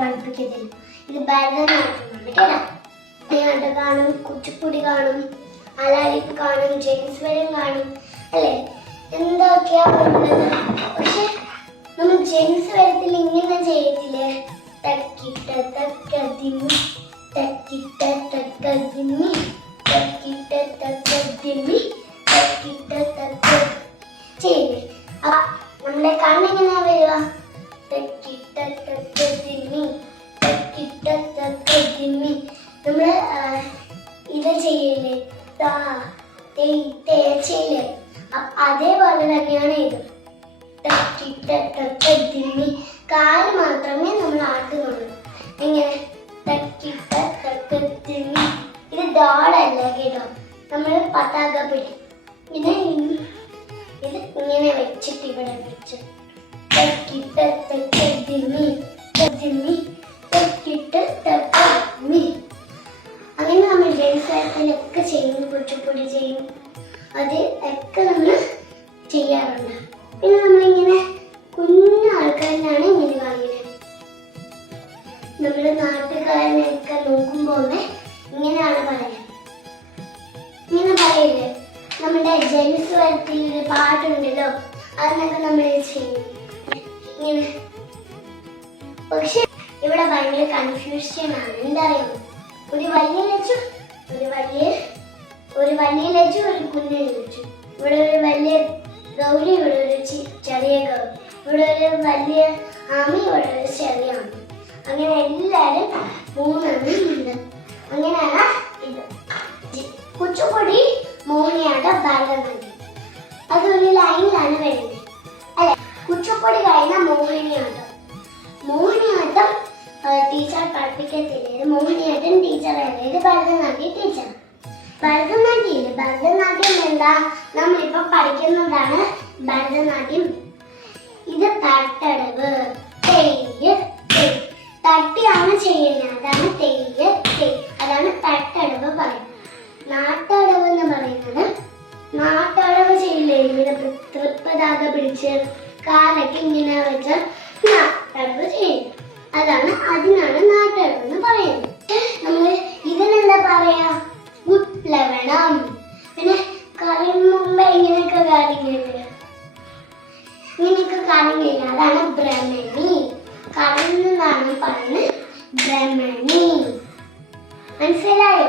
പഠിപ്പിക്കത്തില്ല. ഇത് ഭരതനാട്യമാണ് കേട്ടോ. ഭരതനാട്യം കാണും, കുച്ചിപ്പുടി കാണും, അലാരിപ്പ് കാണും, ജെയിംസ് വരം കാണും അല്ലേ, എന്തൊക്കെയാ പറയുന്നത്. പക്ഷെ നമ്മൾ ജെയിംസ് വരത്തിൽ ഇങ്ങനെ ചെയ്യത്തില്ലേ, തക്കിട്ട തക്കതിമി തക്കിട്ട തക്കതിമി തക്കിട്ട തക്കതിമി തക്കിട്ട തക്ക ചെയ്യില്ലേ. നമ്മുടെ കണ്ണെങ്ങനെയാ വരിക, തക്കിട്ട തക്കതിമി തക്കിട്ട തക്കതിമി. നമ്മള് ഇത് ചെയ്യില്ലേ, ചെയ്യില്ലേ, അതേപോലെ തന്നെയാണ് ഇത്. തക്കിട്ട തക്കതിമി. കാല് മാത്രമേ നമ്മൾ ആട്ടുന്നുള്ളൂ. എങ്ങനെ, തക്കിട്ട തക്കതിമി. ഇത് ഡോളല്ല കേട്ടോ, നമ്മൾ പതാക പിടി. ഇത് ഇങ്ങനെ വെച്ചിട്ട് ഇവിടെ വെച്ച് തക്കിട്ട തക്കതിമി തക്കിമി തക്കിട്ട തക്കതിമി. അങ്ങനെ നമ്മൾ ജെയിംസ് ചെയ്യും, കുച്ചിപ്പുടി ചെയ്യും, അത് ഒക്കെ നമ്മൾ ചെയ്യാറുണ്ട്. പിന്നെ നമ്മളിങ്ങനെ കുഞ്ഞു ആൾക്കാരിലാണ് ഇങ്ങനെ കാണിക്കുന്നത്. നമ്മുടെ നാട്ടുകാരനെയൊക്കെ നോക്കുമ്പോൾ ഇങ്ങനെയാണ് പറയുക. ഇങ്ങനെ പറയില്ലേ, നമ്മുടെ ജെയിംസ് വരത്തിൽ ഒരു പാട്ടുണ്ടല്ലോ, അതിനൊക്കെ നമ്മൾ ചെയ്യും ഇങ്ങനെ. പക്ഷെ ഇവിടെ ഭയങ്കര കൺഫ്യൂഷൻ ആണ്. എന്താ അറിയാമോ, ഒരു വലിയ ലച്ചു, ഒരു വലിയ ലച്ചു, ഒരു കുഞ്ഞു ലച്ചു. ഇവിടെ ഒരു വലിയ ഗൗരി, ഇവിടെ ഒരു ചെറിയ ഗൗരി, ഇവിടെ ഒരു വലിയ ആമി, ഇവിടെ ഒരു ചെറിയ ആമി. അങ്ങനെ എല്ലാവരും മൂന്നെണ്ണം ഉണ്ട്. അങ്ങനെയാണ് ഇത്. കുച്ചിപ്പുടി, മോഹിനിയാട്ടം, ഭരതനാട്യം അതൊരു ലൈനിലാണ് വരുന്നത് അല്ലെ. കുച്ചിപ്പുടി കഴിഞ്ഞ മോഹിനിയാട്ടം. മോഹിനിയാട്ടം ടീച്ചർ പഠിപ്പിക്കത്തില്ല. മോഹിനിയാട്ടം ടീച്ചർ അല്ല, ഇത് ഭരതനാട്യം ടീച്ചർ. ഭരതനാട്യം എന്താ, നമ്മളിപ്പോ പഠിക്കുന്നതാണ് ഭരതനാട്യം. ഇത് തട്ടടവ്, തെയ്യ്, തട്ടിയാണ് ചെയ്യുന്നത്, അതാണ് തെയ്യ്, അതാണ് തട്ടടവ് പറയുന്നത്. നാട്ടടവ് എന്ന് പറയുന്നത്, നാട്ടടവ് ചെയ്യില്ലേ, ഇങ്ങനെ തൃപ്പതാക പിടിച്ച് കാലൊക്കെ ഇങ്ങനെ വെച്ച് നാട്ടടവ് ചെയ്യും, അതിനാണ് നാട്ടടവ് എന്ന് പറയുന്നത്. നമ്മള് ഇതിനെന്താ പറയാ, ഉത്പ്ലവനം. പിന്നെ കറിയും മുമ്പ് ഇങ്ങനെയൊക്കെ കാര്യങ്ങളില്ല, അതാണ് ഭ്രമണി. കറിയുന്നതാണ് പറയുന്നത് ഭ്രമണി. മനസ്സിലായോ?